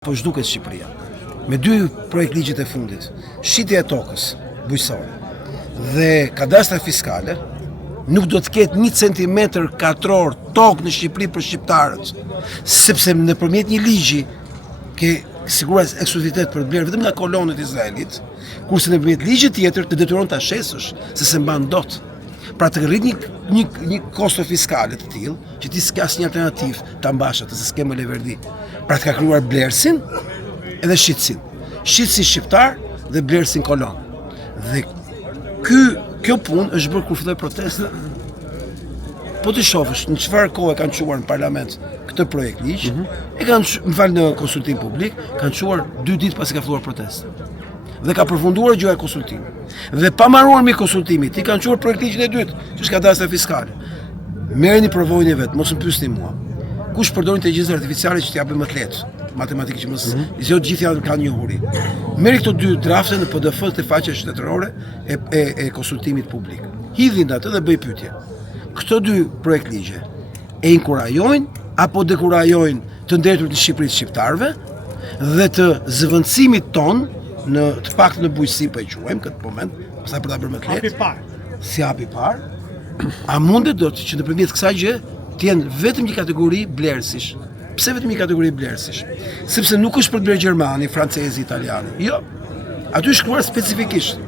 Po zhduket Shqipëria, me dy projekt ligjit e fundit, shitja e tokës bujqësore dhe kadastra fiskale, nuk do të ketë 1 centimetër katror tokë në Shqipëri për shqiptarët, sepse nëpërmjet një ligji ke siguruar ekskluzivitet për të blerë vetëm nga kolonët izraelit, kurse nëpërmjet ligjit tjetër të detyron ta shesësh, se se mban dot. Pra të rrit një kosto fiskale të tillë, që ti s'ka asnjë alternativë ta mbash atë, se s'ke më leverdi. Pra të ka krijuar blersin edhe shitsin. Shitsi shqiptar dhe blersin kolon. Dhe kjo punë është bërë kur filloi protesta. Po të shohësh në çfarë kohë kanë çuar në parlament këtë projekt ligj, e kanë në konsultim publik, kanë çuar 2 ditë pasi ka filluar protesta. Dhe ka përfunduar gjoja e konsultimit. Dhe pa mbaruar me konsultimit, i kanë çuar projekt ligjin e dytë, që është kadastra fiskale. Merreni provojeni vetë, mos më pyesni mua. Kush përdor inteligjencën artificiale që t'ja bëjë më të lehtë, matematikë që mos jo të gjithë janë kanë njohuri. Merri këto 2 drafte në PDF të faqes shtetërore e konsultimit publik. Hidhin atë dhe bëj pyetje. Këto 2 projekt ligje e inkurajojnë apo dekurajojnë të ndetur të Shqipërisë shqiptarëve dhe të zëvendësimit ton në të paktën në bujqësi po e quajmë këtë moment, sa për ta bërë më të lehtë. Si hapi parë. A mundet do të që nëpërmjet kësaj gjë të jenë vetëm një kategori blerësish. Pse vetëm një kategori blerësish? Sepse nuk është për të blerë gjermani, francezi, italiani. Jo. Aty është shkruar specifikisht.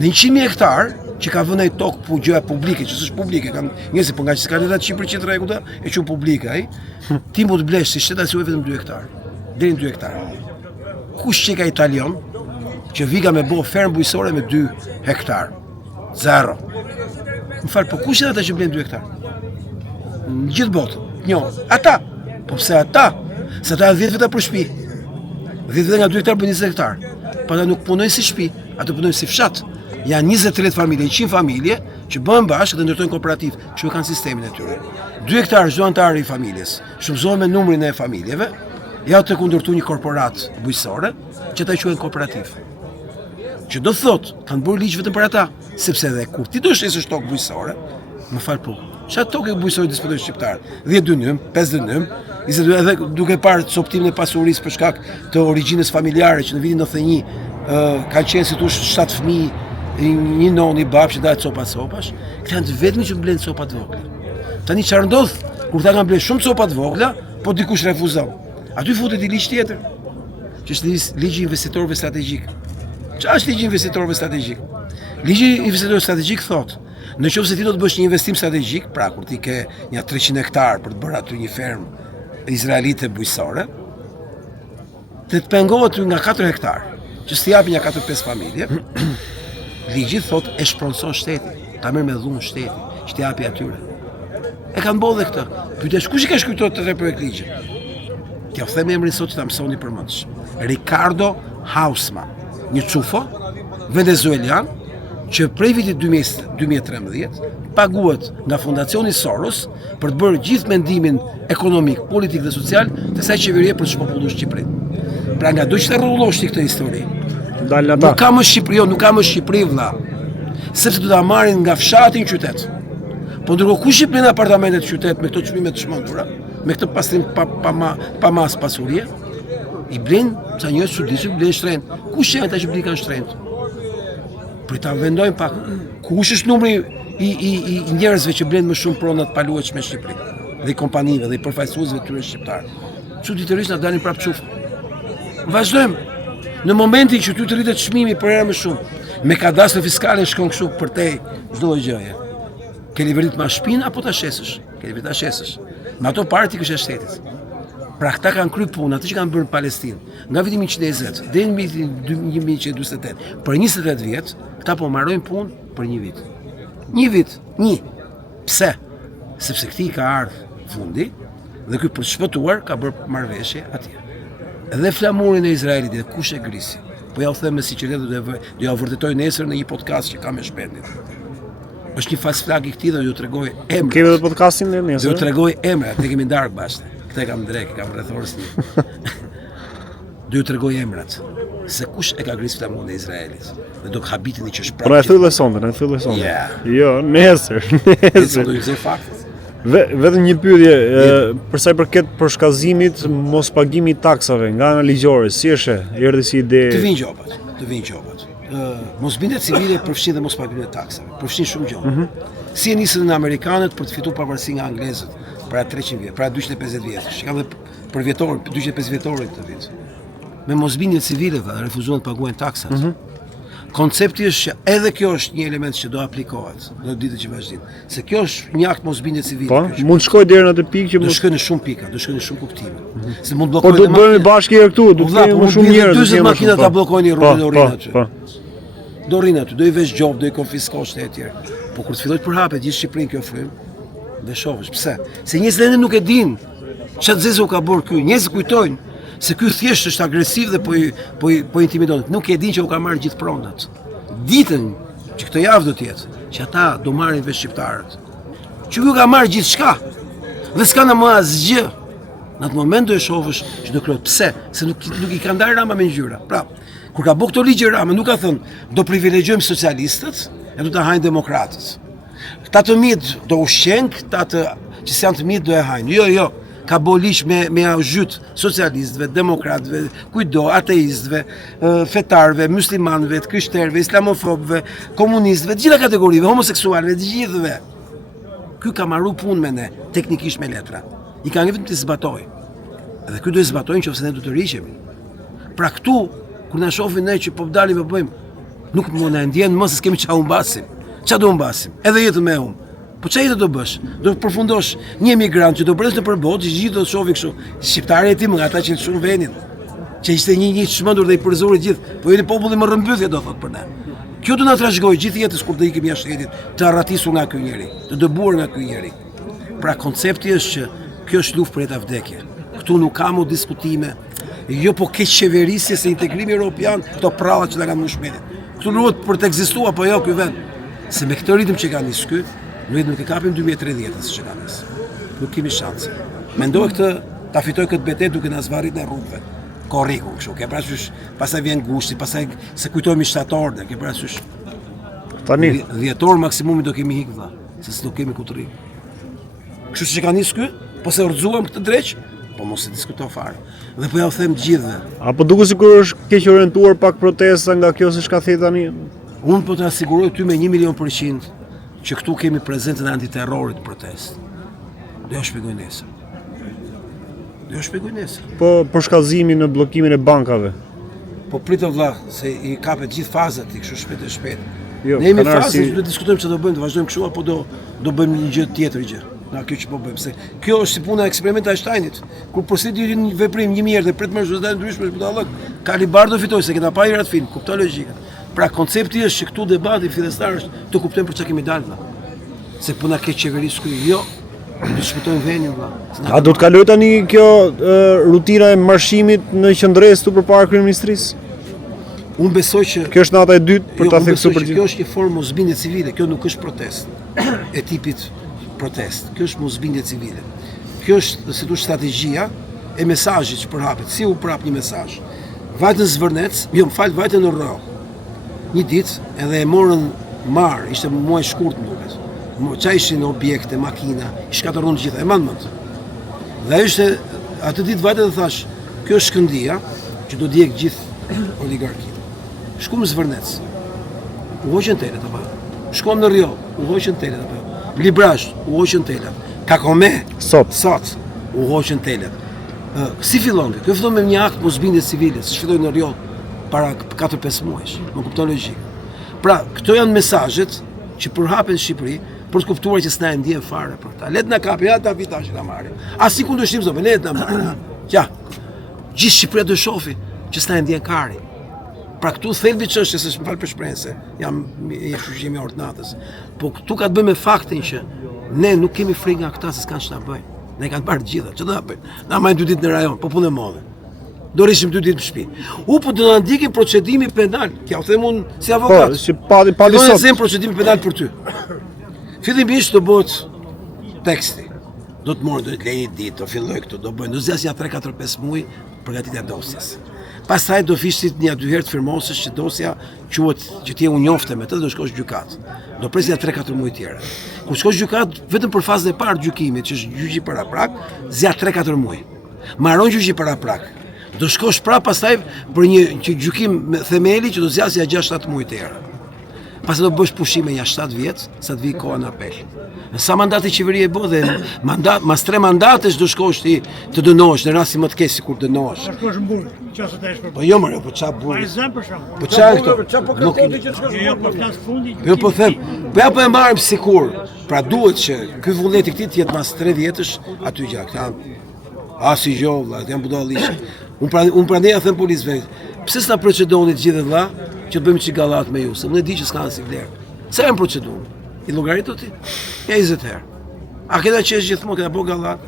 Në 100.000 hektar që ka vënë ai tokë gjëja publike, që s'është publike, kanë njerëz po nga që s'ka lidhje 100% rregullta, e quajnë publike ai. Ti mund të blesh si shtet asaj vetëm 2 hektar. Deri në 2 hektar. Kush që ka italian që viga me bo ferm bujqësore me 2 hektar? Zero. Më falë, po kush janë ata që blen 2 hektar? Në gjithë botën, ata. Po pse ata? Se ata janë 10 veta për shtëpi. 10 veta nga 2 hektar bën 20 hektar. Po ata nuk punojnë si shtëpi, ata punojnë si fshat. Janë 20-30 familje, 100 familje që bëhen bashkë dhe ndërtojnë kooperativ, kështu kanë sistemin e tyre. 2 hektar çdo antar i familjes, shumëzohen me numrin e familjeve, ja të kundërtu një korporat bujqësore, që ta quajnë kooperativ. Që do thotë, kanë bërë ligj vetëm për ata, sepse edhe kur ti do shesësh tokë bujqësore, më fal po. Çfarë tokë bujqësore dispotojnë shqiptarët? 10 dynym, 5 dynym, 22 edhe duke parë coptimin e pasurisë për shkak të origjinës familjare që në vitin 91 kanë qenë si thosh 7 fëmijë, një non, një bab që dahet copash, këta janë të vetmi që blen copa të vogla. Tani çfarë ndodh? Kur ta kanë bler shumë copa të vogla, po dikush refuzon. Aty futet i ligj tjetër, që është ligji i investitorëve strategjik. Çfarë është ligji i investitorëve strategjik? Ligji i investitorëve strategjik thotë, nëse ti do të bësh një investim strategjik, pra kur ti ke një 300 hektar për të bërë aty një fermë izraelite bujqësore, të pengohet nga 4 hektar, që s'ti japi nga 4-5 familje, ligji thotë e shpronson shteti, ta merr me dhunë shteti, që t'i japi atyre. E kanë bërë dhe këtë. Pyetësh kush i ka shkruar të 3 projekt ligje? Kjo them emrin sot që ta mësoni përmendsh. Ricardo Hausmann, një çufo venezuelian që prej vitit 2013 paguhet nga Fondacioni Soros për të bërë gjithë mendimin ekonomik, politik dhe social të kësaj qeverie për të shpopulluar Shqipërinë. Pra nga do që të rrullosh ti këtë histori. Nuk ka më Shqipëri, vëlla. Sepse do ta marrin nga fshati në qytet. Po ndërkohë kush i blen apartamentet në qytet me këto çmime të çmendura, me këtë pastrim pa mas pasurie, i blen ca njerëz çuditshëm, blen shtrenjtë. Kush janë ata që blen kanë shtrenjtë? Për ta vendojmë pak, kush është numri i njerëzve që blen më shumë prona të paluajtshme në Shqipëri, dhe i kompanive dhe i përfaqësuesve të tyre shqiptar. Çuditërisht na dalin prapë çufa. Vazhdojmë. Në momentin që ty të rritet çmimi për herë më shumë, me kadastrën fiskale shkon kështu përtej çdo gjëje. Ke liverit ma shpinë apo ta shesësh? Ke liverit ta shesësh. Me ato parë ti kështë e shtetit. Pra këta kanë kry punë, atë që kanë bërë në Palestinë, nga vitin 1920 dhe në vitin 1948, për 28 vjetë, këta po marrojnë punë për 1 vit. 1 vit, 1. Pse? Sepse këti ka ardhë fundi dhe ky për të shpëtuar ka bërë marrëveshje atje. Edhe flamurin e Izraelit dhe kush e grisi. Po ja u them me sinqeritet do ja vërtetoj nesër në një podcast që kam me Shpendit. Është një fas flag i këtij dhe ju tregoj emrat. Kemi edhe podcastin e nesër. Ju tregoj emrat, ne kemi ndarë bashkë. Këtë kam drek, kam rrethorës një. Do ju tregoj emrat. Se kush e ka grisë flamurin e Izraelit. Dhe do habitini që është prapë. Po na thyllë sonte, na thyllë sonte. Yeah. Jo, nesër. Nesër do ju zë faktet. Vetëm një pyetje, për sa i përket përshkallëzimit mos pagimit taksave nga ana ligjore, si është? Erdhi si ide. Të vinë gjobat. Mosbindjet civile përfshin dhe mos pagimin e taksave, përfshin shumë gjëra. Si e nisën në amerikanët për të fituar pavarësi nga anglezët para 300 vjet, para 250 vjetësh. Që kanë dhe për vjetor, 250 vjetorin këtë vit. Me mosbindjet civile refuzuan të paguajnë taksat. Koncepti është që edhe kjo është një element që do aplikohet në ditët që vazhdin. Se kjo është një akt mosbindje civile. Po, mund të shkojë deri në atë pikë që do shkojë në shumë pika, do shkojë në shumë kuptime. Se mund Por do të bëhemi bashkë herë këtu, do të kemi më shumë njerëz. 40 makina ta bllokojnë rrugën e rrinë aty. Do rrinë aty, do i vesh gjop, do i konfiskosh e etj. Po kur të filloj të përhapet gjithë Shqipërinë kjo frym, dhe shohësh pse? Se njerëzit nuk e dinë çfarë zezu ka bërë ky. Njerëzit kujtojnë se ky thjesht është agresiv dhe po intimidon. Nuk e dinë që u ka marrë gjithë pronat. Ditën që këtë javë do të jetë, që ata do marrin vesh shqiptarët. Që ky ka marrë gjithçka. Dhe s'ka në më asgjë. Në atë moment do e shohësh që do krijohet. Pse? Se nuk i ka ndarë Rama me ngjyra. Pra, kur ka bërë këto ligje Rama, nuk ka thënë do privilegjojmë socialistët e do ta hajnë demokratët. Këta të mirë do ushqen, këta që janë të mirë do e hajnë. Jo. Ka bo liq me zhyt socialistëve, demokratëve, kujdo, ateistëve, fetarëve, muslimanëve, krishterëve, islamofobëve, komunistëve, të gjitha kategorive, homoseksualëve, të gjithëve. Ky ka marru punë me ne, teknikisht me letra. I ka vetëm të zbatoj. Edhe ky do të zbatojnë nëse ne do të rriqemi. Pra këtu, kur na shohin ne që po dalim e bëjmë, nuk më na ndjen më se s'kemi çfarë humbasim. Çfarë do humbasim? Edhe jetën me humb. Po çfarë jetë do bësh? Do të përfundosh një emigrant që do bresh nëpër botë, që gjithë do të shohin kështu. Shqiptarët e tim nga ata që shumë venin. Që ishte një çmendur dhe i përzuri gjithë. Po jeni populli më rrëmbythje do thotë për ne. Kjo do na trashëgoj gjithë jetës kur do ikim jashtë shtetit, të arratisur nga ky njeri, të dëbuar nga ky njeri. Pra koncepti është që kjo është luftë për jetë vdekje. Këtu nuk ka më diskutime. Jo po keq qeverisje se integrimi evropian, këto prallat që na kanë mushmetin. Këtu luhet për të ekzistuar apo jo ky vend. Se me këtë ritëm që ka nisë ky, nuk e kapim 2030 siç e ka nisë. Nuk kemi shanse. Mendoj këtë ta fitoj këtë betejë duke na zvarrit në rrugëve. Korriku kështu, ke parasysh, pastaj vjen gushti, pastaj se kujtojmë shtatorën, ke parasysh. Tani 10 orë maksimumi do kemi hik valla, se s'do kemi ku të rrim. Kështu siç e ka nisë ky, po se urxuam këtë dreq, po mos e diskuto fare. Dhe po ja u them të gjithëve. Apo duket sikur është keq orientuar pak protesta nga kjo siç ka thënë tani. Unë po të asiguroj ty me 1.000.000% që këtu kemi prezencën e antiterrorit protest. Do ja shpjegoj nesër. Po përshkallëzimi në bllokimin e bankave. Po pritë vëlla, se i kapet gjithë fazat i kështu shpejt. Jo, ne jemi fazë që do të diskutojmë çfarë do bëjmë, të vazhdojmë kështu apo do bëjmë një gjë tjetër gjë. Na kjo që po bëjmë, se kjo është si puna e eksperimentit të Einsteinit. Kur përsëri një veprim 1000 herë dhe prit më rezultate ndryshme, është budallëk. Kalibar do fitoj se kena pa i rat film, kupton logjikën. Pra koncepti është që këtu debati fillestar është të kuptojmë për çka kemi dalë. Se puna ke qeverisë këtu, jo. Do të shpëtojmë vendin vëlla. A do të kaloj tani kjo rutina e marshimit në qendresë tu përpara kryeministrisë? Unë besoj që kjo është nata e dytë për ta theksuar për gjithë. Kjo është një formë mosbindje civile, kjo nuk është protest e tipit protest. Kjo është mosbindje civile. Kjo është si thotë strategjia e mesazhit që përhapet. Si u prap një mesazh. Vajtën Zvërnec, vajtën në Rro. Një ditë edhe e morën mar, ishte muaj shkurt më duket. Qa ishin objekte, makina, i shkatërron gjitha, e mand. Dhe ishte, atë ditë vajtë dhe thash, kjo është Shkëndia, që do djek gjithë oligarkinë. Shkum në Zvërnec, u hoqën telet, apo. Shkuam në Rio, u hoqën telet, apo. Librasht, u hoqën telet. Kakome, sot, u hoqën telet. Si fillon? Kjo fillon me një akt mosbindje civile, si filloi në Rio para 4-5 muajsh. Më kupton logjikën. Pra, këto janë mesazhet që përhapen në Shqipëri për të kuptuar që s'na e ndjen fare për ta. Let na kapi ata vitash që na marrin. As si kundërshtim zonë, let na marrin. Ja. Gjithë Shqipëria do shofi që s'na e ndjen kari. Pra këtu thelbi çështja se më fal për shprehje, jam i shujimi ordinatës. Po këtu ka të bëjë me faktin që ne nuk kemi frikë nga këta se s'kan ç'na bëjnë. Ne kanë parë gjitha, ç'do na bëjnë? Na marrin 2 ditë në rajon, po punë modhe. Do rishim 2 ditë në shtëpi. Po do na ndiqin procedimi penal. Kja u them unë si avokat. Po, si padi sot. Do të procedimi penal për ty. Fillimisht do bëhet teksti. Do të morë, do të lejë ditë, do filloj këtu, do bëjnë, do zgjasja 3-4-5 muaj, përgatitja e dosjes. Pastaj do fishit një 2 herë të firmosësh që dosja quhet që ti u njofte me të, do shkosh gjykat. Do presin 3-4 muaj tjerë. Kur shkosh gjykat, vetëm për fazën e parë të gjykimit, që është gjyqi paraprak, zja 3-4 muaj. Mbaron gjyqi paraprak. Do shkosh prapë pastaj për një gjykim me themeli që do zjasë 6-7 muaj tjerë. Pastaj do bësh pushime jashtë 7 vjet, sa të vijë koha në apel. Sa mandati qeveria e bë dhe mas 3 mandatesh do shkosh ti të dënohesh në rastin më të keq sikur dënohesh. Shkosh në burg, nëse të shpër. Po jo më, po ç'a burg. Ai zëm për shkak. Po ç'a këto? Nuk Jo, po flas fundi. jo po them. Po ja po e marrim sikur. Pra duhet që ky vullneti i këtij të jetë mas 3 vjetësh aty gjak. Si gjo, vlla, janë budallish. Unë prandaj ja them policëve, pse s'na procedoni të gjithë vlla, që të bëjmë çik gallat me ju, se unë e di që s'ka asnjë vlerë. Sa janë procedurë? I llogaritë ti? Ja 20 herë. A këta që është gjithmonë këta bëu gallat?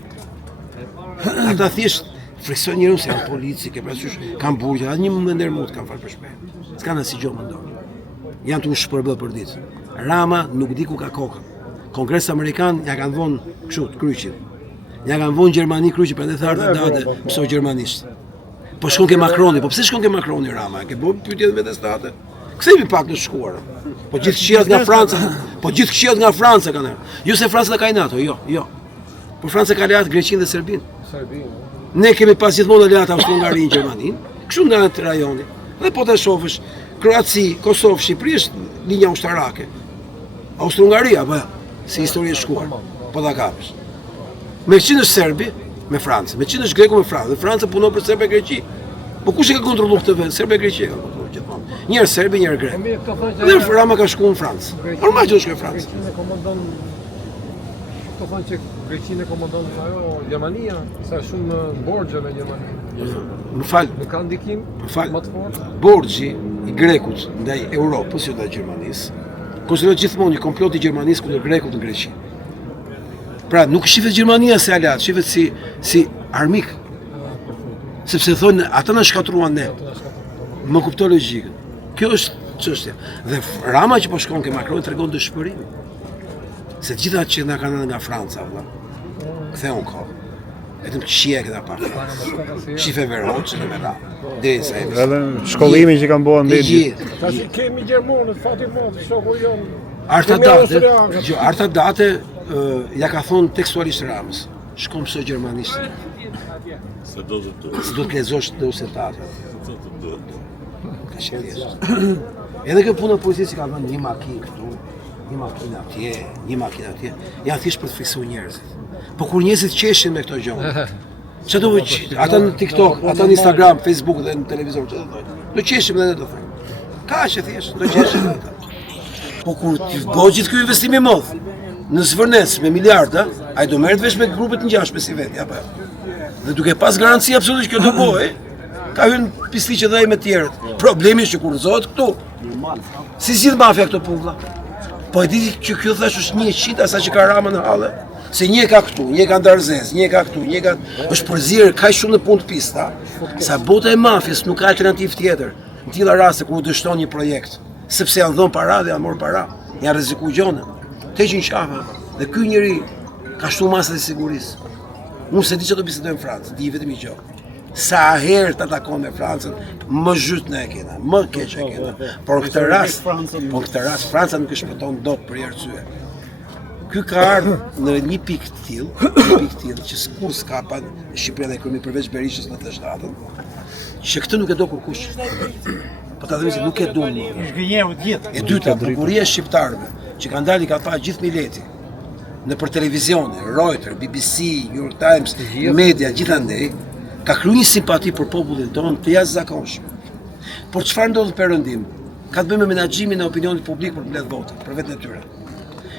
Ata thjesht frikson njerëz se janë polici, ke parasysh, kanë burgë, atë një moment ndërmut kanë fal për shpejt. S'kan asnjë gjë mendon. Janë të shpërbëll për ditë. Rama nuk di ku ka kokën. Kongresi Amerikan ja kanë vonë kështu të kryqin. Ja kanë vonë Gjermani kryqin, prandaj thartë date, mësoj gjermanisht. Po shkon ke Macroni, po pse shkon ke Macroni Rama? Ke bën pyetje vetë state. Kthehemi pak në shkuar. Po gjithë këshillat nga Franca, po gjithë këshillat nga Franca kanë. Jo se Franca ka NATO, jo. Po Franca ka leat Greqinë dhe Serbinë. Ne kemi pas gjithmonë leat Austro-Hungarinë, Gjermaninë, kështu nga atë rajoni. Dhe po ta shohësh, Kroaci, Kosovë, Shqipëri është linja ushtarake. Austro-Hungaria, po si histori e shkuar. Po ta kapësh. Me qenë është Serbi, me Francë, me qenë është Greku me Francë, dhe Franca punon për Serbia e Greqi. Po kush e ka kontrolluar këtë vend? Serbia e Greqi ka kontrolluar gjithmonë. Njëherë Serbi, njëherë Grek. Dhe Rama ka shkuar në Francë. Normal që do shkojë në Francë. Greqinë e komandon. Po thonë që Greqinë e komandon ajo Gjermania, sa shumë borxhe në Gjermani. Më fal, Nuk ka ndikim më fal. më të fortë. Borxhi i Grekut ndaj Europës, jo ndaj Gjermanisë, konsiderohet gjithmonë një komplot i Gjermanisë kundër Grekut në Greqi. Pra, nuk shifet Gjermania si aleat, shifet si armik. Sepse thonë, ata na shkatruan ne. Më kupton logjikën. Kjo është çështja. Dhe Rama që po shkon ke Macron tregon dëshpërim. Se të gjitha që na kanë nga Franca, valla. Ktheun kohë. Vetëm qie këta pa. Shife Veroçën me Rama. Derisa e Edhe shkollimi që kanë bërë ndaj. Tash kemi gjermanët, fati madh, shoku jon. Arta date ja ka thonë tekstualisht Ramës. Shko mëso gjermanisht. Se do të lezosh të usetate. Ka shkëlqyer. Edhe kjo punë policisë që ka dhënë një makinë këtu, një makinë atje, janë thjesht për të fiksuar njerëzit. Po kur njerëzit qeshin me këto gjëra. Çfarë do të ata në TikTok, ata në Instagram, Facebook dhe në televizor, çfarë do thonë? Do qeshim dhe ne do thonë. Kaq e thjesht, do qeshim ata. Po kur ti bëj gjithë ky investim i madh në Zvërnes me miliarda, ai do merret vesh me grupet të ngjashme si vetë, apo. Dhe duke pas garanci absolute që kjo do bëj, ka hyrë pisliqe dhe ai me të tjerët. Problemi është që kur zohet këtu. Si zgjidh mafia këto pulla? Po e di që kjo thash është një qit asa që ka Rama në halle. Se një ka këtu, një ka Ndarzez, një ka këtu, një ka është përzierë kaq shumë në punë të pista, sa bota e mafjes nuk ka alternativë tjetër. Në tilla raste kur u dështon një projekt, sepse janë dhënë para dhe janë marrë para, janë rrezikuar gjona. Teqin qafa. Dhe ky njeri ka shtu masat e sigurisë. Unë se di që do bisedojmë në Francë, di vetëm një gjë. Sa herë të takon me Francën, më zhyt në e kena, më keq e kena. Por në këtë rast, Franca nuk e shpëton dot për një arsye. Ky ka ardhur në një pikë të tillë, që kur s'ka pa Shqipëria dhe ekonomi përveç Berishës në të shtatën, që këtë nuk e do kurkush. Po ta them se nuk e do. Zgënjeu të gjithë. E dyta, bukuria e shqiptarëve, që kanë dalë ka pa gjithë mileti në për televizione, Reuters, BBC, New York Times, media gjithandej, ka kryer një simpati për popullin tonë të jashtëzakonshme. Por çfarë ndodh perëndim? Ka të bëjë me menaxhimin e opinionit publik për mbledh vota, për vetën e tyre.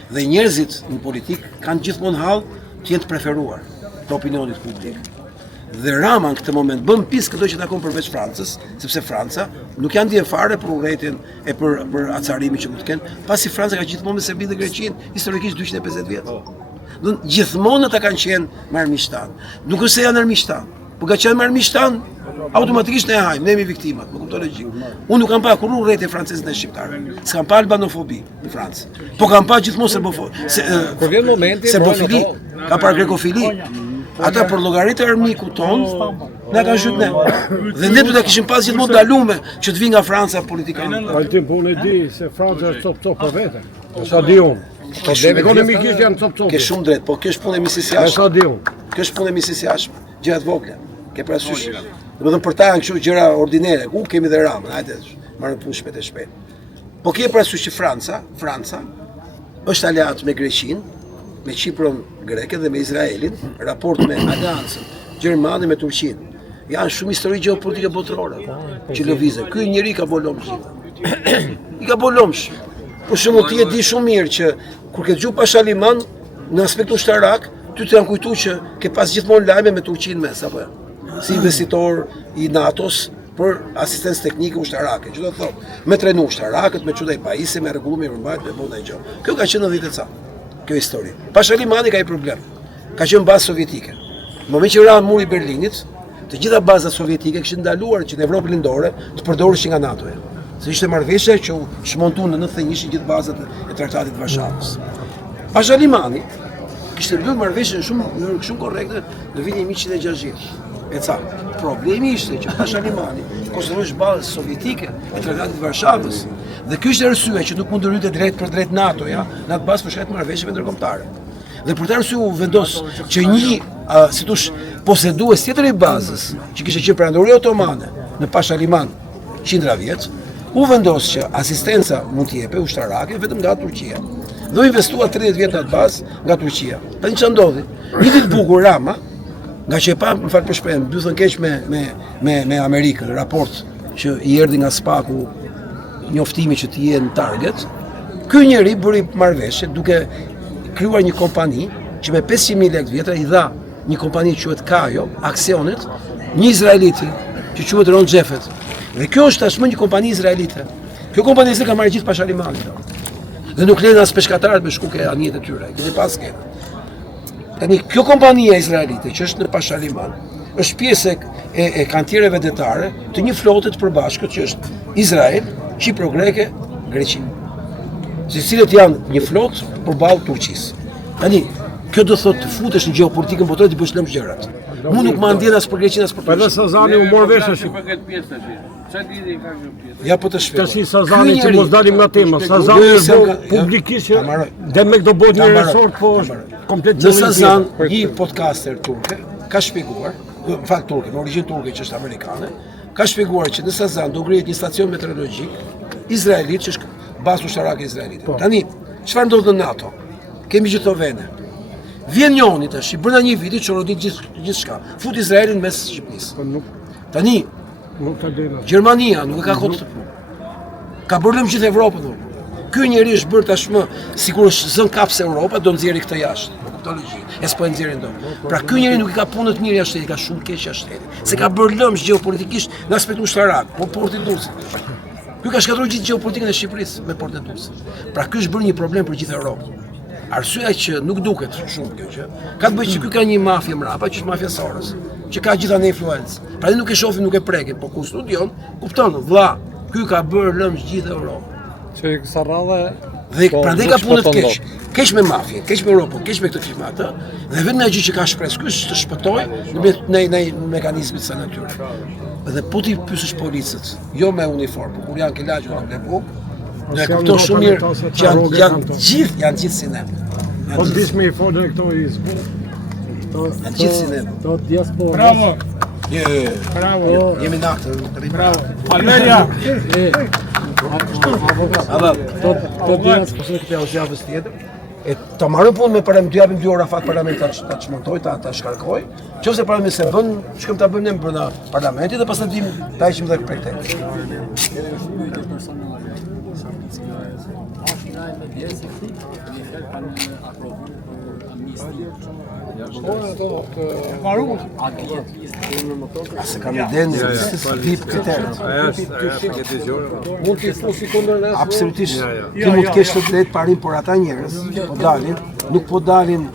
Dhe njerëzit në politik kanë gjithmonë hall të jenë të preferuar të opinionit publik. Dhe Rama në këtë moment bën pjesë këto që takon përveç Francës, sepse Franca nuk janë ndjen fare për urrëtin e për acarimin që mund të kenë, pasi Franca ka gjithmonë me Serbinë dhe Greqinë historikisht 250 vjet. Do gjithmonë ata kanë qenë me armiqtan. Nuk është se janë armiqtan, por ka qenë me armiqtan, automatikisht ne hajmë, ne jemi viktimat, më kupton logjikë. Unë nuk kam pa kur urrëti francez dhe shqiptar. S'kam pa albanofobi në Francë. Po kam pa gjithmonë serbofobi. Kur vjen momenti, serbofili, ka pa grekofili. Ata për llogaritë e armikut ton Na kanë zhyt ne. Dhe ne do ta kishim pas gjithmonë ndalume që të vinë nga Franca politikanë. Altin po unë e di se Franca është cop për vete. Sa di unë. Ekonomikisht janë cop. Ke shumë drejt, po kjo është punë e misisë Sa jashme. di unë. Kjo është punë e misisë jashme. Gjëra të vogla. Ke parasysh. Domethënë për ta janë kështu gjëra ordinere. Ku kemi dhe Ramën, hajde, marrë punë shpejt e shpejt. Po ke parasysh që Franca është aleat me Greqinë, me Çiprin greke dhe me Izraelin, raport me aleancën gjermane me Turqinë. Janë shumë histori gjeopolitike botërore që lëvizën. Ky njeri ka bolomsh gjithë. I ka bolomsh. Për shembull ti e di shumë mirë që kur ke dëgjuar Pashaliman në aspektin ushtarak, ty të janë kujtuar që ke pas gjithmonë lajme me Turqinë mes apo jo? Si investitor i NATO-s për asistencë teknike ushtarake, që do të thotë, me trenu ushtarakët, me çudai pajisje, me rregullime i përmbajtje, me bëna gjë. Kjo ka qenë në vitet ca. Kjo histori. Pashalimani ka një problem. Ka qenë bazë sovjetike. Në moment që ra muri i Berlinit, të gjitha bazat sovjetike kishin ndaluar që në Evropën lindore të përdoreshin nga NATO-ja. Se ishte marrëveshje që u shmontuan në 91 gjithë bazat e Traktatit të Varshavës. Pashalimani kishte bërë marrëveshjen shumë korrekte në vitin 1160. E ca, problemi ishte që Pashalimani konsiderohej bazë sovjetike e Traktatit të Varshavës. Dhe ky ishte arsyeja që nuk mund të rritet drejt për drejt NATO-ja në atë bazë për shkak të marrëveshjeve ndërkombëtare. Dhe për të arsye u vendos që një, si thosh, posedues tjetër i bazës, që kishte qenë perandoria otomane në Pashaliman qindra vjet, u vendos që asistenca mund të jepej ushtarake vetëm nga Turqia. Dhe u investua 30 vjet në atë bazë nga Turqia. Tani ç'a ndodhi? Një ditë bukur Rama, nga që e pa, më falë për shprehjen, dy thënë keq me Amerikën, raport që i erdhi nga SPAK-u njoftimi që të jenë target, ky njeri bëri marrëveshje duke krijuar një kompani që me 500.000 lekë vjetra i dha një kompani që quhet Kajo, aksionet, një izraeliti që quhet Ron Jeffet. Dhe kjo është tashmë një kompani izraelite. Kjo kompani ka marrë gjithë Pashalimanit. Dhe nuk lejon as peshkatarët me shku ke anjet e tyre. Keni pas skenën. Tani kjo kompania izraelite që është në Pashaliman është pjesë e kantiereve detare të një flote të përbashkët që është Izrael, Çipro greke, Greqi. Se cilët janë një flotë përballë Turqisë. Tani, kjo do thotë të futesh në gjeopolitikën botërore të bësh lëmsh gjërat. Mu nuk më ndjen as për Greqinë as për Edhe Turqinë. Sazani u mor vesh tash. Ja po të shpjegoj. Tash Sazani që mos dalim nga tema. Sazani është bërë publikisht që demek do bëhet një resort, po është komplet Në Sazan, një podcaster turke ka shpjeguar, në fakt turke, në origjinë turke që është amerikane, ka shpjeguar që në Sazan do ngrihet një stacion meteorologjik izraelit që është bazë ushtarake izraelite. Tani, çfarë ndodh në NATO? Kemi gjithë këto vende. Vjen njëri tash, brenda një viti çorodit gjithçka. Fut Izraelin mes Shqipërisë. Tani, nuk ta dëna. Gjermania nuk e ka kohë të punë. Ka bërë lëmë gjithë Evropën. Ky njeri është bërë tashmë sikur është zën kapse Europa, do nxjerrë këtë jashtë. Kupton logjikën. E s'po e nxjerrin dot. Pra ky njeri nuk i ka punë të mirë jashtë, i ka shumë keq jashtë. Se ka bërë lëmë gjeopolitikisht në aspektin ushtarak, po porti Durrësit. Ky ka shkatruar gjithë gjeopolitikën e Shqipërisë me portin e Durrësit. Pra ky është bërë një problem për gjithë Europën. Arsyeja që nuk duket shumë kjo që ka të bëjë që ky ka një mafie mrapa, që është mafia Soros, që ka gjithanë influencë. Pra nuk e shohin, nuk e prekin, po kur studion, kupton, vlla, ky ka bërë lëmsh gjithë Europën. Që kësa radhe Dhe prandaj ka punë të keq. Keq me mafien, keq me Europën, keq me këtë klimat, dhe vetëm ajo që ka shpresë ky është të shpëtojë në mekanizmin sa natyrë. Dhe po ti pyesësh policët, jo me uniformë, kur janë ke lagjë në blebuk, ne kupton shumë mirë që janë gjithë si ne. po dish me i folën këto i zbu. Janë gjithë si ne. To diaspora. Bravo, Bravo. Jemi natë, bravo. Valeria, To diaspora. Ose këtë javës tjetër. E ta marrë punë me parlament, t'u japim 2 orë afat parlamentit ta çmontoj, ta shkarkoj. Nëse parlamenti se bën, shkojmë ta bëjmë ne brenda parlamentit dhe pastaj dim ta heqim edhe prej këtej. Se kam idenë se vip kriteret. Mund të fusi kundër ne. Absolutisht. Ti mund të kesh të drejtë parim, por ata njerëz nuk po dalin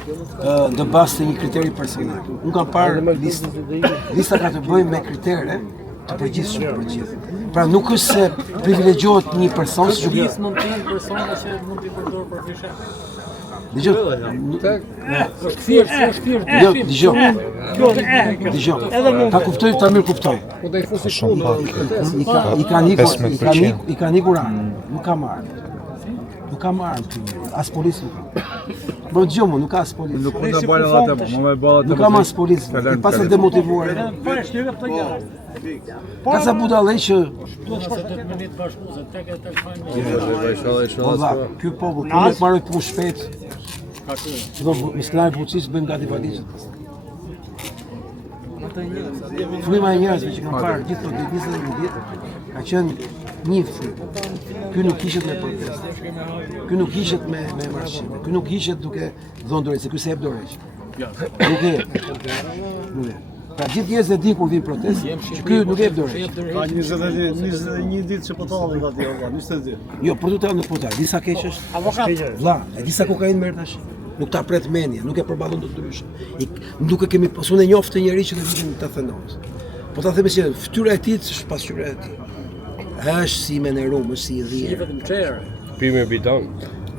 në bazë të një kriteri personal. Nuk kanë parë listë. Lista ka të bëjë me kritere të përgjithshme për gjithë. Pra nuk është se privilegjohet një person si Mund të jenë persona që mund t'i përdor për fishe. Dëgjoj. Kthir, s'është kthir. Jo, dëgjoj. Kjo e kjo. Dëgjoj. Ta kuptoj, ta mirë kuptoj. Po do i fusi punë në kërtesë. I ka nikur armë. Nuk ka marrë. Nuk ka marrë ty. As policë nuk ka. Po dëgjoj, nuk ka as policë. Nuk mund ta bëjë atë, po më bëhet. Nuk ka as policë. I pasë demotivuar. Po e shtyve këto gjëra. Ka sa budallë që Duhet se 10 minutë bashkë se tek e tek fajin. valla, ky popull nuk marrë punë shpejt. Do miskllaj policisë bëjmë gati valizat. Fryma e njerëzve që kanë parë gjithë këto 21 vjet ka qenë një frymë. Ky nuk ishet me protestë. Ky nuk ishet me marshime. Ky nuk ishet duke dhënë dorë, se ky se jep dorë. Nuk e. Nuk e. Pra gjithë njerëzit e din kur vin protestë, që ky nuk jep dorë. Ka 21 ditë që po tallet aty, valla, 20 ditë. Jo, për të të në potar, disa keq është. Avokat. Vlla, e disa kokainë merr tash. Nuk ta pret mendja, nuk e përballon dot ndryshe. Nuk e kemi pasun e njoftë njëri që të vitin të thënohet. Po ta themi se fytyra e tij është pasqyrë e tij. Është si me në Rum, është si i dhirë. Vetëm çerë. Pime bidon.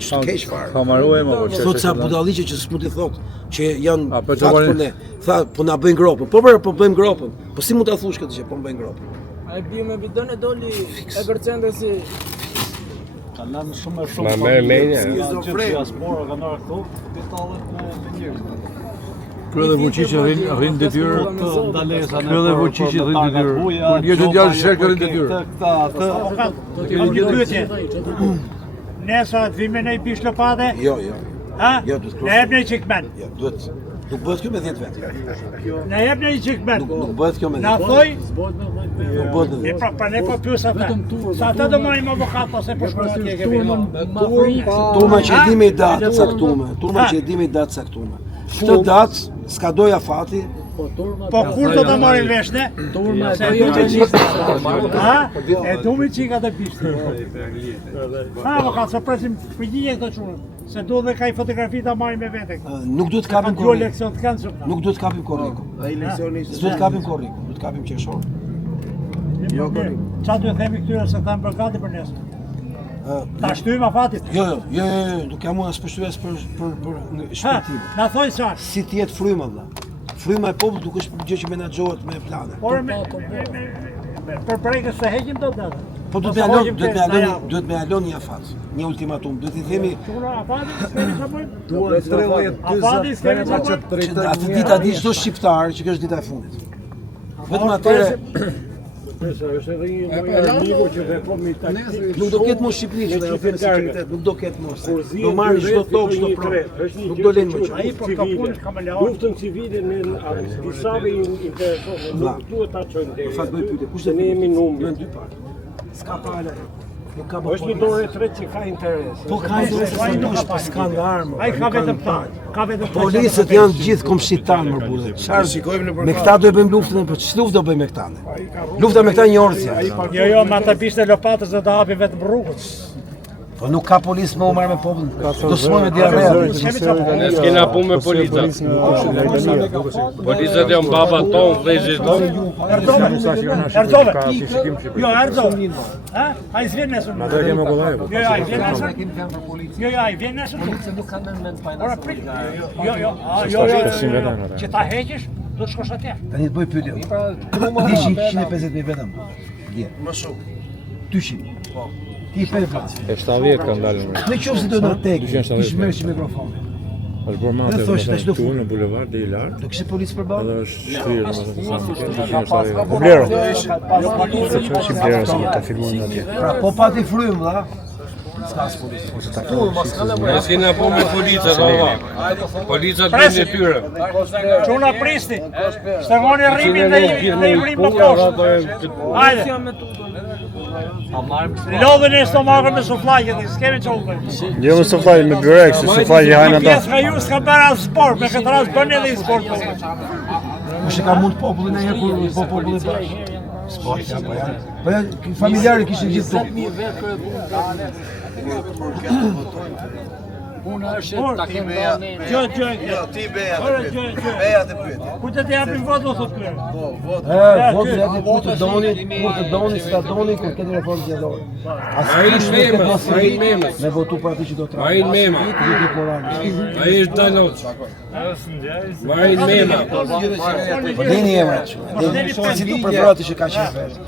Është keq fare. Ka marruaj më po. Thot sa budalliqe që s'mund të thot që janë A, po, fat çfarë? për ne. Tha, po na bëjnë gropën. Po bëjmë gropën. Po si mund ta thush këtë që po bëjnë gropën? Ai bie me bidon e doli e gërcente si Ka lanë shumë e Ma me menja. Diaspora kanë ardhur këtu, ti tallet me njerëz. Kjo dhe Vučići rrin detyrë. Ndalesa Kjo dhe Vučići rrin detyrë. Kur një të djalë shek rrin detyrë. Avokat. Kam një pyetje. Nesa të vime në i pish lopate? Jo. Ha? Jo, duhet Ne jep në i qikmen. Jo, duhet. Nuk bëhet kjo me 10 vet. Ne jep në i qikmen. Nuk bëhet kjo me 10 Na vet. thoj, Nuk bëhet me e 10. pra ne po pyes ata. Sa ata do marrim avokat ose po shkruan atje ke vino. Turma që e di me datë caktuar. Turma që e di me datë caktuar. Këtë datë s'ka doja fati. Po kur do ta marrim vesh ne? turma e Se do do të të qikë. Ha? E du me qika të pishtë. Ha, avokat, se presim përgjigje këto qurën. Se do dhe ka i fotografi ta marrim me vete. Nuk duhet kapim Kanë dy korrikun. leksion të kanë shumë. Nuk duhet kapim korrikun. Duhet kapim korrikun, duhet kapim qershor. Qa duhet themi këtyre se kanë bërë gati për nesër? Ta shtyjmë afatit? Jo, nuk jam unë as për shtyjes për Ha, shpëtim. na thoj çfarë? Si të jetë fryma valla. Fryma e popullit nuk është gjë që menaxhohet me plane. Por për prekës se heqim do të. Po duhet me alon një afat, një ultimatum. Duhet i themi Çuna afatit, s'kemi çfarë bëjmë? Duhet 30 Afatit s'kemi çfarë bëjmë? që atë dita di çdo shqiptar që kjo është dita e fundit. Vetëm atëre nuk do ketë më Shqipëri që ajo fjalë sinqeritet, nuk do ketë më. Do marrë çdo tokë, çdo provë. Nuk do lënë më që. Ai po ka punë kameleon. Luftën civile në disave interesohen, nuk duhet ta çojmë deri. Fat bëj pyetje, kush Ne jemi numër. Janë dy palë. S'ka palë. Nuk ka Është një dorë e tretë që ka interes. Po ka interes sa dush, po s'ka nga armë. Ai ka vetëm ta. Ka vetëm ta. Policët janë gjithë komshitan më burrë. Çfarë? Me këta do e bëjmë luftën, po ç'luftë do bëjmë me këta? Lufta me këta një orë zja. Jo, me ata bishte lopatës do ta hapin vetëm rrugën. Po nuk ka policë më u marrë me popull. Do smojmë diarrea. Ne s'kena punë me polica. Policat janë baba tonë, vëllezërit tonë. Erdove. Jo, erdove. Ha? Ai s'vjen nesër. Jo, ai vjen nesër. Jo, ai vjen nesër. nuk kanë mend Ora prit. Jo. Që ta heqësh, do të shkosh atje. Tani të bëj pyetje. Dishin 150.000 vetëm. Dje. Më shumë. 200. Po. Ti pe fat. E 70 kanë dalë. Në qoftë se do na tek, kish merresh mikrofon. Është bërë madhe këtu në bulevard deri lart. Do kishte policë përballë? Edhe është shtrirë, Po Blero. Se që është i Blero se ta filmojnë atje. Pra po pati frymë, valla. S'ka as policë. Ne s'kena punë me policat, valla. Policat bëjnë detyrë. Çuna pristi. Shtegoni rrimin dhe i rrim më poshtë. Hajde. Lodhën e stomakën me suflaqe, s'kemi çolë. Jo me suflaj, me byrek, se suflaj i hajnë ata. Pjesë nga ju s'ka bërë as sport, me këtë rast bëni edhe i sport. Kush e ka mund popullin e herë kur po populli bashkë. Sport ja po janë. Po familjarë kishin gjithë tu. Puna është ta kemi dhënë. Ti beja të pyet. Beja të pyet. Ku të japim votë ose kë? Votë jeni kur të doni, s'ka doni kur keni reformë zgjedhore. Marin Memës. Me votu për atë që do të Marin Mema. Ai është Danoç. Marin Mema. Po dini emrat. Si do përvorat që ka qenë vetë.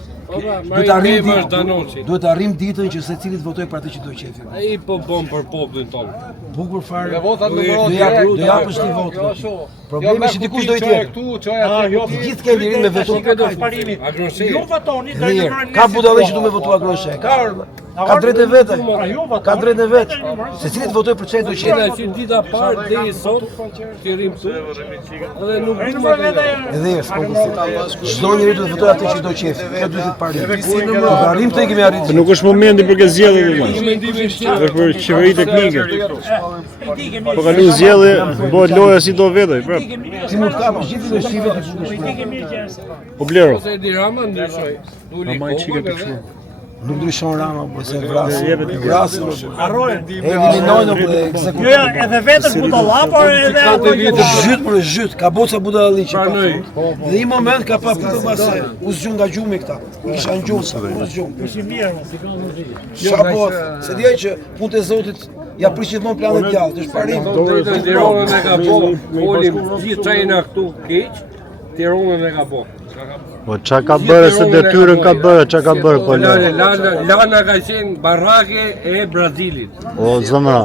Marin Mema është Danoçi. Duhet të arrim ditën që secili të votojë për atë që do qefi. Ai po bën për popullin tonë. Bukur fare. Me votat Do numërohen japësh ti votë. Problemi është diku do i tjetër. Këtu çoja aty. Të gjithë kanë lirin me votu. Agroshe. Ju votoni Ka budallë që du me votu agroshe. Ka drejtë e vete. Ka drejtë e vetë. Secili të votojë për çfarë do Qena qefi. që dita parë deri sot ti rrim këtu. Edhe nuk di më Edhe është çdo njeri do të votojë atë që do qefi. Kjo duhet të parë. Do të arrim të kemi arritur. Nuk është momenti për këtë zgjedhje më. Dhe për qeveri teknike. Po kalu zgjedhje, bëhet loja si do vetoj, prap. Si mund të kapësh gjithë të shqive të Po blero. ose di Rama ndryshoj. Duli Rama i çike të kështu. Nuk ndryshon Rama, po se vrasë. Jepet i Vrasë. Harrojen. Eliminojnë dhe ekzekutojnë. Jo, edhe vetën budalla, por edhe Zhyt për zhyt, ka boca budalli që pa. Dhe një moment ka pa putë base, u zgjun nga gjumi këta. Isha në gjumë, u zgjun. si mirë. Qa bot, se djej që punë e Zotit ja prish gjithmonë planet gjallë, është parim. Drejtën Tiranën e ka bo. Folim gjithë çajna këtu keq. Tiranën e ka bo. Po çka ka bërë se detyrën ka bërë, çka ka bërë po Lana ka qenë barrake e Brazilit. O zëma,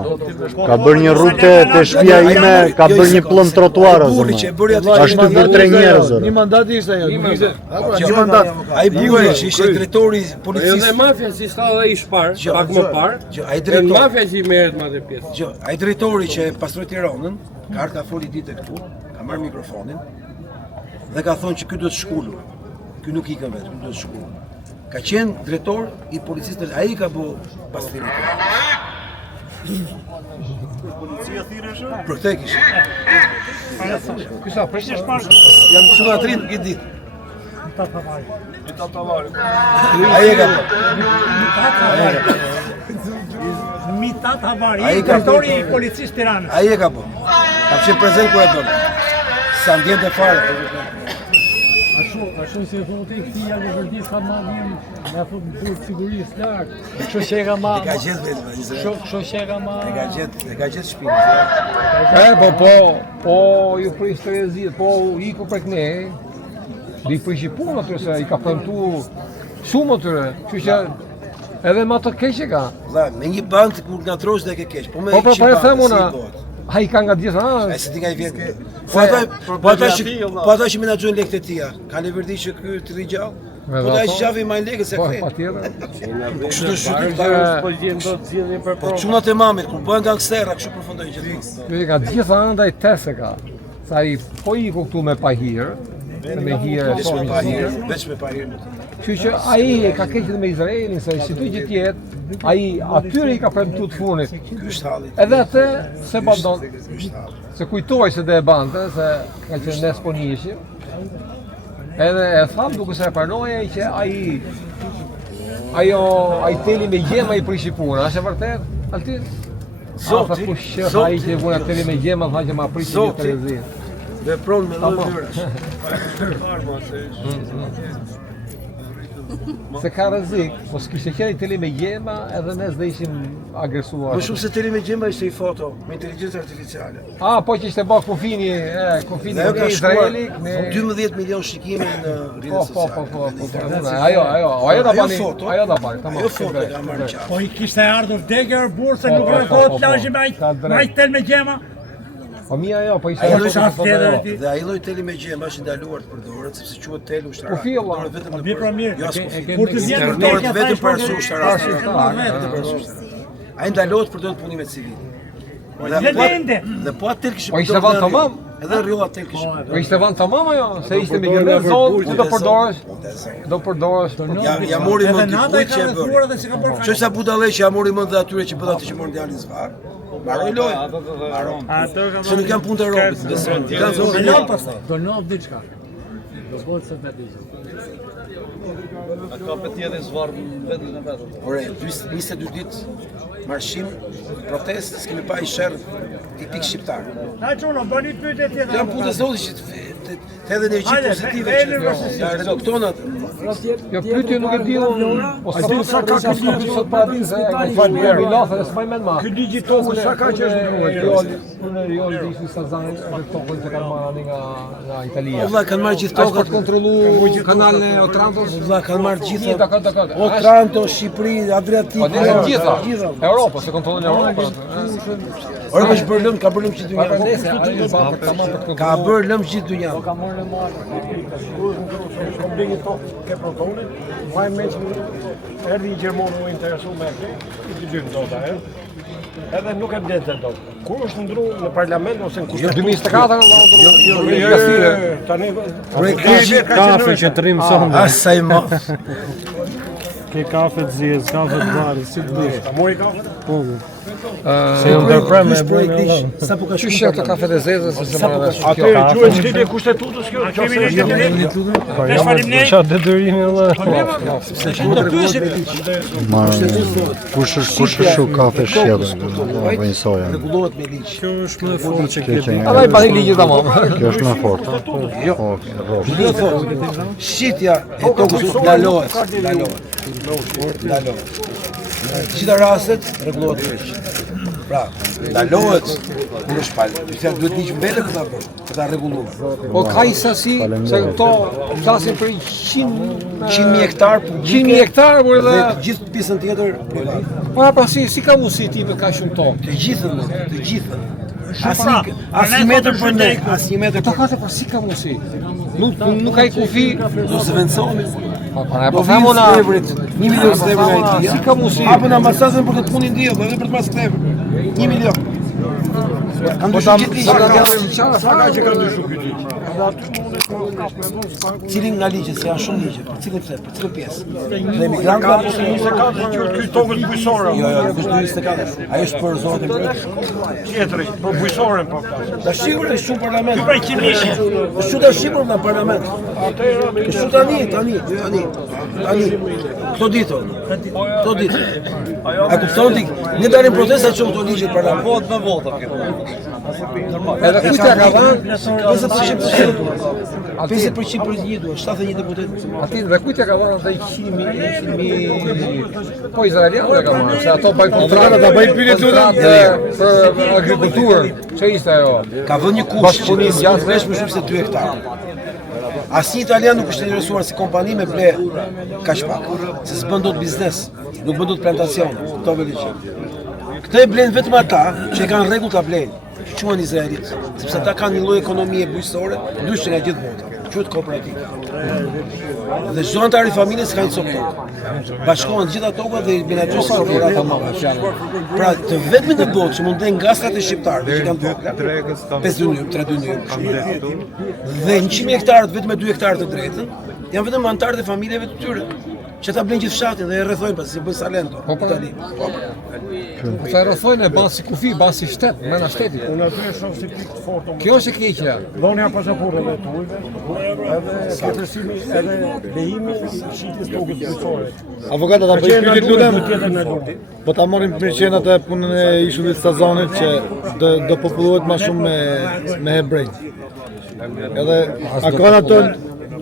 ka bërë një rrugë te shtëpia ime, ka bërë një pllum trotuar zëma. Ashtu për 3 njerëz. Një mandat ishte ajo. Një mandat. Ai buri që ishte drejtori Edhe policisë. mafia si sta dhe i shpar, pak më parë. Ai Edhe drejtori. mafia që i merret me atë pjesë. Ai drejtori që e pastroi Tiranën, ka foli ditë këtu, ka marrë mikrofonin dhe ka thonë që ky duhet shkullur. Ky nuk ikën vetë, ky duhet shkullur. Ka qenë drejtor i policisë, ai ka bë pastrimin. Policia thirrëshë? Për këtë kishte. Kisa prish Jam çunatrin këtë ditë. Dita Tavarit. Ai e ka bë. Mitat Havari, Ai ka drejtori i policisë Tiranës. Ai e ka bë. Ka qenë prezent ku e bën. Sa ndjente fare. Ashtu si thotë këti janë në vërdis ka ma vjen, na thotë duhet sigurisë lartë. Kështu që e ka ma... E ka gjetë vetë. Kështu që e ka ma... E ka gjetë shpinën. po ju prish të rezit, po iku prek ne. Di prish i punë atë se i ka premtu shumë atyre. Kështu që edhe më të keq e ka. Valla, me një band kur ngatrosh dhe ke keq. Po me Po e them unë. si bëhet? Ai ka nga gjithë, Ai se ti nga i vjen. Po ata që menaxhojnë lekët e tia, kanë e vërdi që ky të rigjall. Po ai shavi më lekë se po kthej. patjetër. Kështu të shtyp Po gjen do të zgjidhni për Po çunat e mamit kur bëhen gangstera, kështu përfundojnë gjithmonë. Ky ka gjithë andaj tese ka. Sa ai po iku këtu me pahir, me hire Veç me pahir, veç me pahir. Kështu që ai ka keqë me Izraelin se si duhet të jetë, ai atyre i ka premtuar të funit. Ky është halli. Edhe atë se bandon. Se kujtoj se dhe e bante, se ka që nes po njishim. Edhe e tham duke se e parnoja që ai teli me gjema i prishi puna, është e vërtet? Altin? Zoti, ai që vuna teli me gjema, tha që ma prishi një Terezin. Vepron me lloj dyrash. Se ka rrezik, po s'kishte qenë i teli me gjema, edhe ne s'do ishim agresuar. Më shumë se teli me gjemba ishte i foto me inteligjencë artificiale. Po që ishte bak kufini Dhe ajo në ka Izraeli, shkuar 12 milion shikime në rrjetet sociale. Ajo da bani, tamam. Ajo foto e ka marrë qartë. Po i kishte ardhur degër burë se nuk rrethohet plazhi me ai tel me gjema. Po mia ajo, po ishte Ai lloj sa tjetër ti. Dhe ai lloj teli me gjemba është ndaluar të përdoret sepse quhet tel ushtarak. Kufi, valla. Përdoret vetëm në Mirë, mirë. Jo as kufi. Kur të vjen Përdoret vdekja vetëm për thash, ushtarak. Vetëm për Ai ndalohet përdoret punimet civile. Dhe po atë tel kishte. Po ishte vend tamam. Edhe rrjolla tel kishte. Po ishte vend tamam ajo, se ishte me gjë zon, ku do përdorësh? Do përdorësh. Ja mori Edhe mend nata dikujt e që ka e rrethuar bëri. edhe si ka bërë. Që sa budallë që ja mori mend dhe atyre që bëdha atë që morën djalin zvar. Mbaroi lojë. Se nuk janë punë të robit. Kanë zonë. Me lampë pastaj. Do nov diçka. Do bëhet se vetë. Ka për tjetër zvarë në vendin e vetë. Ore, 22 ditë marshim, protest, s'kemi pa i shërë tipik shqiptar. Na çuno, bëni pyetje tjetër. Jam punë zoti që të edhe energji pozitive që reduktonat. Jo pyetje nuk e di unë, ose sa ka këtë sot para ditës, ai fal mirë, lafa dhe s'maj mend më. Ky ligji tokës sa ka që është ndruar? Unë riol di se sa zanë edhe tokën që kanë marrë nga Italia. Valla kanë marrë gjithë Për të tokën. kontrollu kanalin e Otrantos. Valla kanë marrë gjithë. Dakor. Otranto, Shqipëri, Adriatik. Po ne gjitha. Europa, se kontrollon Europa. Ora ka bërë lëm, ka bërë lëm gjithë Pa dynjan. Ka bërë lëm gjithë dynjan. Kom dingen toch, ik heb nog wonen. Maar mensen, die Germanen interesseert me ik de deur dat daar. Edhe nuk e mbledh dot. Kur është ndru në parlament ose në kushtetutë? 2024 Tani Kafe që të rrimë sonë. Asa i ma. Ke kafe të zjes, kafe të varë, si të dish. ta mori kafe. Se jam ndërprem me projekt bërë lish. Sa po ka Qysh janë këto kafet e zezës se Sa po ka më Atë quhet shtetje kushtetutës kjo. Qa detyrimi edhe. Kush është shu kafe shqedhe, vënjësoja. rregullohet me ligj. Kjo është më fort që këtë. Alla i bani ligji tamam. Kjo është më fort. Shqitja e tokës ndalohet. Gjitha rastet rregullohet keq. Pra, ndalohet kur është fal. Duhet ligj mbetë për ta rregulluar. Po ka i sasi, se këto flasin për 100.000 hektar, 100.000 hektar, por dhe edhe të gjithë pjesën tjetër privat. pa si ka mundësi ti me ka shumë tokë. Të gjithë. Asnjë metër për ne, asnjë metër To për ka të si ka mundësi. Nuk ka i kufi. do subvencione. Po themo na 1 milion euro nga Italia. si ka mundësi. Hapën ambasadën për të punin dia, edhe për të marrë sklepër. 1 milion. Kanë ndryshuar gjithë ligjin. Sa ka që ka ndryshuar ky ligj? Cilin nga ligjet, se janë shumë ligje, për cilën flet, për cilën pjesë. Dhe emigrantëve apo se 24 gjë ky tokës bujësore. Jo, nuk është 24. Ajo është për zotin brenda. Tjetri, për bujësoren po flas. Tash sigurisht është shumë parlament. Ky prej qimishin. Është shumë tash për në parlament. Është shumë tani. Këto ditë. A kupton ti? Ne dalim protesta që këto ligje në parlament. Vot me vota këtu. Edhe kujta ka dhënë 50% për një duhet, 71 deputet. aty dhe kujta ka dhënë atë 100.000 po izraelianë ka marrë, se ato bëjnë kontrata, ta bëjnë pyetje për agrikulturë. Çe ishte ajo? Ka vënë një kush që nis janë vesh më shumë se 2 hektar. Asnjë italian nuk është interesuar si kompani me ble kaq pak, se s'bën dot biznes, nuk bën dot plantacione, këto ligje. Këto e blen vetëm ata që kanë rregull ta blejnë, që quhen izraelit, sepse ata kanë një lloj ekonomie bujqësore, ndryshe nga gjithë bota, quhet kooperativ. Dhe çdo antar i familjes ka një copë tokë. Bashkohen të gjitha tokat dhe i menaxhojnë si korporata madhe. Pra, të vetmit në botë që mund të nga stratë shqiptarëve që kanë tokë, 5 dynim, 3 dynim, dhe 100.000 hektarët vetëm me 2 hektarë të drejtën, janë vetëm antarët e familjeve të tyre, që ta blenë gjithë fshatin dhe e rrethojnë pasi si bën Salento, Itali. Sa rrethojnë e banë si kufi, banë si shtet, mëna shteti. Unë aty e shoh si pikë të fortë. Kjo është e keqja. Dhonja pasaporteve të ujve, edhe shqetësimi, edhe lejimi i shitjes tokës bujësore. Avokata ta bëj pyetje lutem. Tjetër në lutem. Po ta marrim mirëqen atë punën e ishullit Stazanit që do popullohet më shumë me hebrej. Edhe a kanë ato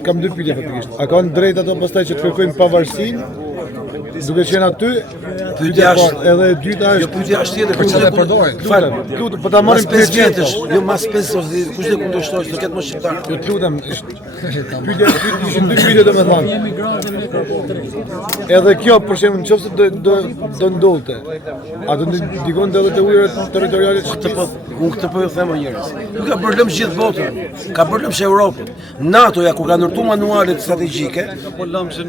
kam dy pyetje fatikisht. A kanë drejt ato pastaj që të kërkojnë pavarësinë? Duke qenë aty, Pyetja është edhe e dyta Jo, është pyetja është tjetër, Për çfarë e përdorin? Falem, lutem, po ta marrim mas 5 pyetjen. vjetësh, jo mas 5 ose kush do kundërshtojë, do ketë më shqiptar. Jo të lutem, pyetja ishin dy pyetje domethënë. Edhe kjo për shembull nëse do ndodhte, a do ndikon edhe te ujërat territoriale Unë këtë po ju them njerëz. Nuk ka bërë lëmë gjithë botën, ka bërë lëmë Europën. NATO-ja kur ka ndërtuar manualet strategjike,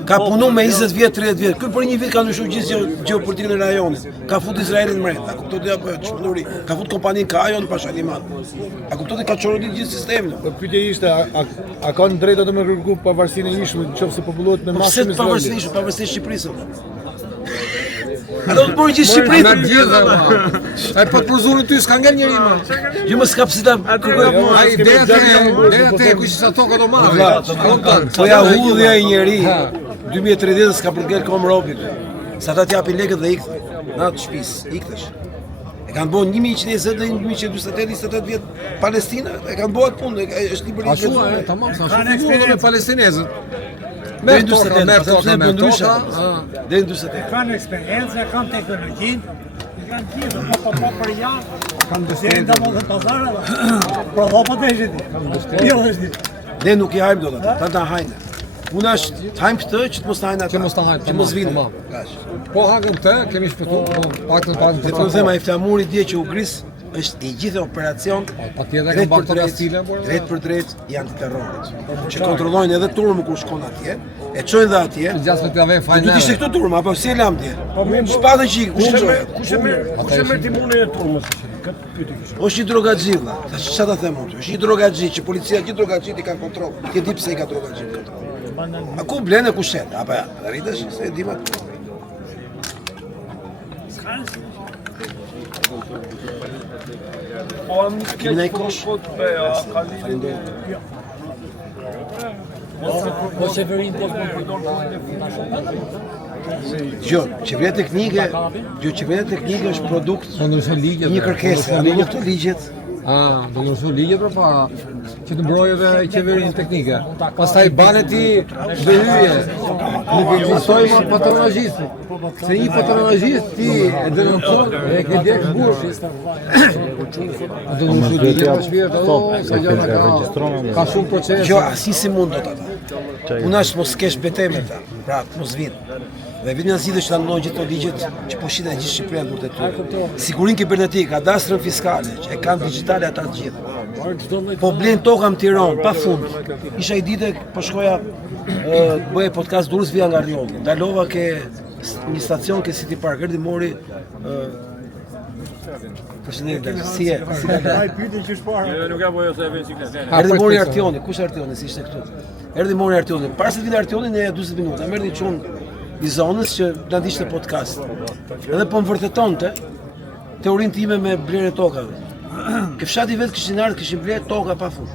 ka punuar me 20 vjet, 30 vjet. Ky për një vit ka ndryshuar gjithë gjeopolitikën e rajonit. Ka fut Izraelin mbrenda, kuptoni apo çmenduri. Ka fut kompaninë Kajon pas Aliman. A kuptoni ka çorrit gjithë sistemin. Po pyetja ishte a kanë drejt ato me kërku pavarësinë e ishullit nëse popullohet me Pse masë të pavarësisht Shqipërisë? A do të bëjë gjithë Shqipërinë? Na gjithë. Ai po të përzurin ty s'ka ngel njëri më. Ju mos ka pse ta kërkoj. Ai deri te kush sa toka do marrë. Po ja hudhja e njeri. 2030 s'ka për të ngel kom robi. Sa ata t'japin lekët dhe ikë në atë shtëpisë, ikësh. E kanë bën 1120 dhe 1148 vjet Palestina, e kanë bën atë punë, është liberi. Ashtu, tamam, sa ashtu figurën me palestinezët. Me toka. Deri në 48. Kanë eksperiencë, kanë teknologjinë, kanë gjithë, po për janë. Kanë dyshim të mos të pazarave. Po po të jetë. Jo është. Ne nuk i hajmë dot ata, ta hajnë. Puna është të hajmë këtë që të mos hajnë ata. Që mos vinë. Po hagën të, kemi shpëtuar paktën. Dhe të them ai flamuri dje që u gris është i gjithë operacion drejt për drejt i antiterrorit. Që kontrollojnë edhe turmë kur shkon atje, e çojnë dhe atje. Gjasme të javën fajnë. Do të ishte këtu turmë apo si e lam dje? Shpatë qik, kush e merr timunin e turmës? Këtë pyetje kishte. Është një drogaxhi valla. Çfarë ta them unë? Është një drogaxhi që policia gjithë drogaxhit i kanë kontroll. Ti di pse i ka drogaxhit këtu. A ku blen e ku shet? Apo ja, rritesh se e di më. Kemi në i kosh? Po Severin të Jo, qeveria teknike është produkt një kërkesë, në një të ligjet. Do nërsu ligjet për para, që të mbrojeve qeverinë teknike. Pastaj bane ti bëhyje, nuk ekzistoj më patronazhistë. Se një patronazhist ti e denonton e ke dek bursh. Do nërsu ligjet për shpirë, sa gjana ka shumë proces. Jo, asi si mund do të ata. Unash mos kesh betej me ta, pra mos vinë. Dhe vitin asgjë që ta ndonjë gjithë të ligjet që po shiten gjithë Shqipëria në burtet tyre. Sigurin kibernetike, kadastrën fiskale, që e kanë digjitale ata të gjithë. Po blen toka në Tiranë, pa fund. Isha i ditë, po shkoja bëje podcast Durrës via nga Rriolli. Ndalova ke një stacion ke City Park, erdhi mori Përshëndetje, si e? Ai pyeti që shpara. Nuk e bëjë se e bicikletë. Erdhi mori Artioni, kush Artioni, si ishte këtu? Erdhi mori Artioni. Para se të vinë Artioni ne 40 minuta, merrni çun i zonës që na dishte podcast. Edhe po më vërtetonte teorinë time me blerje tokave. Ke fshati vetë kishin ardhur, kishin blerë toka pafund.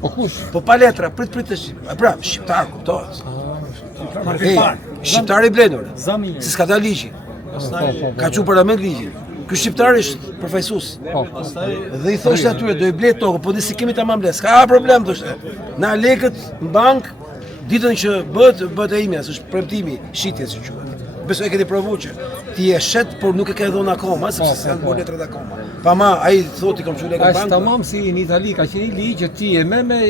Po kush? Po pa letra, prit tash. Pra, shqiptar kuptohet. Shqiptari blenur. Si s'ka dalë ligji. Ka çu parlament ligjin. Ky shqiptar është përfaqësues. Dhe i thoshte atyre do i ble tokë, po ne si kemi tamam bles. Ka problem thoshte. Na lekët në bank ditën që bëhet e imja, është premtimi, shitjes që quhet. Besoj e keni provuar që ti e shet, por nuk e ke dhënë akoma, sepse s'kan bërë letrat akoma. Pa ma, ai thotë kam çu lekë bank. Është tamam si në Itali ka qenë ligj që ti e me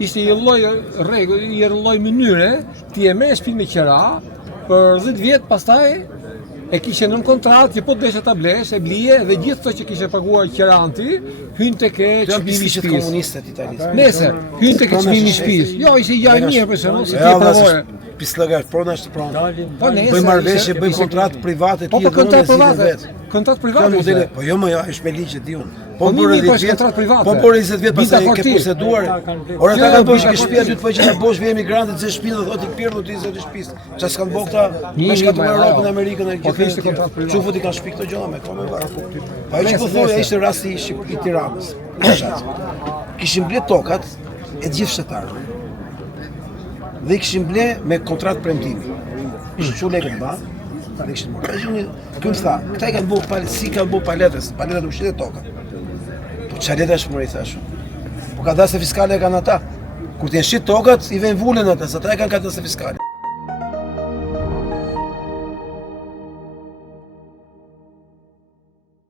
ishte një lloj rregull, një lloj mënyre, ti e me shtëpinë me qira për 10 vjet pastaj e kishe nën kontratë që po të desha ta blesh, e blije dhe gjithë to që kishe paguar qiranti, hyn tek çmimi i shtëpisë. Komunistët italianë. Nëse hyn tek çmimi i shtëpisë. Jo, ishte gjë e mirë për shkak se ti provoj. Pislëgash, prona është prona. Po nëse bëjmë marrëveshje, bëjmë kontratë private ti. Po kontratë private. Kontratë private. Po jo më jo, është me ligj që diun. Po bërë 10 vjet kontratë private. Po bërë 20 vjet pastaj ke proceduar. Ora ata kanë bërë që shtëpia aty të bëjë që bosh vjen emigrantët se shtëpinë do thotë i pirdhu ti zotë shtëpisë. Çfarë s'kan bërë këta? Me shkatu në Europën, në Amerikën, në gjithë ishte kontratë private. Çu futi kanë shpik këto gjëra me komë varet. Po ai që po thonë ishte rasti i Tiranës. Kishin blet tokat e gjithë fshatarëve. Dhe kishin ble me kontratë premtimi. Ishte çu lekë ba, ta kishin marrë. Këtu më tha, këta i kanë bërë palë, si kanë bërë paletas nuk shitet toka. Po çfarë dash më i thash. Po kadastre fiskale kanë ata. Kur të shit tokat, i vën vulën ata, sa ata e kanë kadastre fiskale.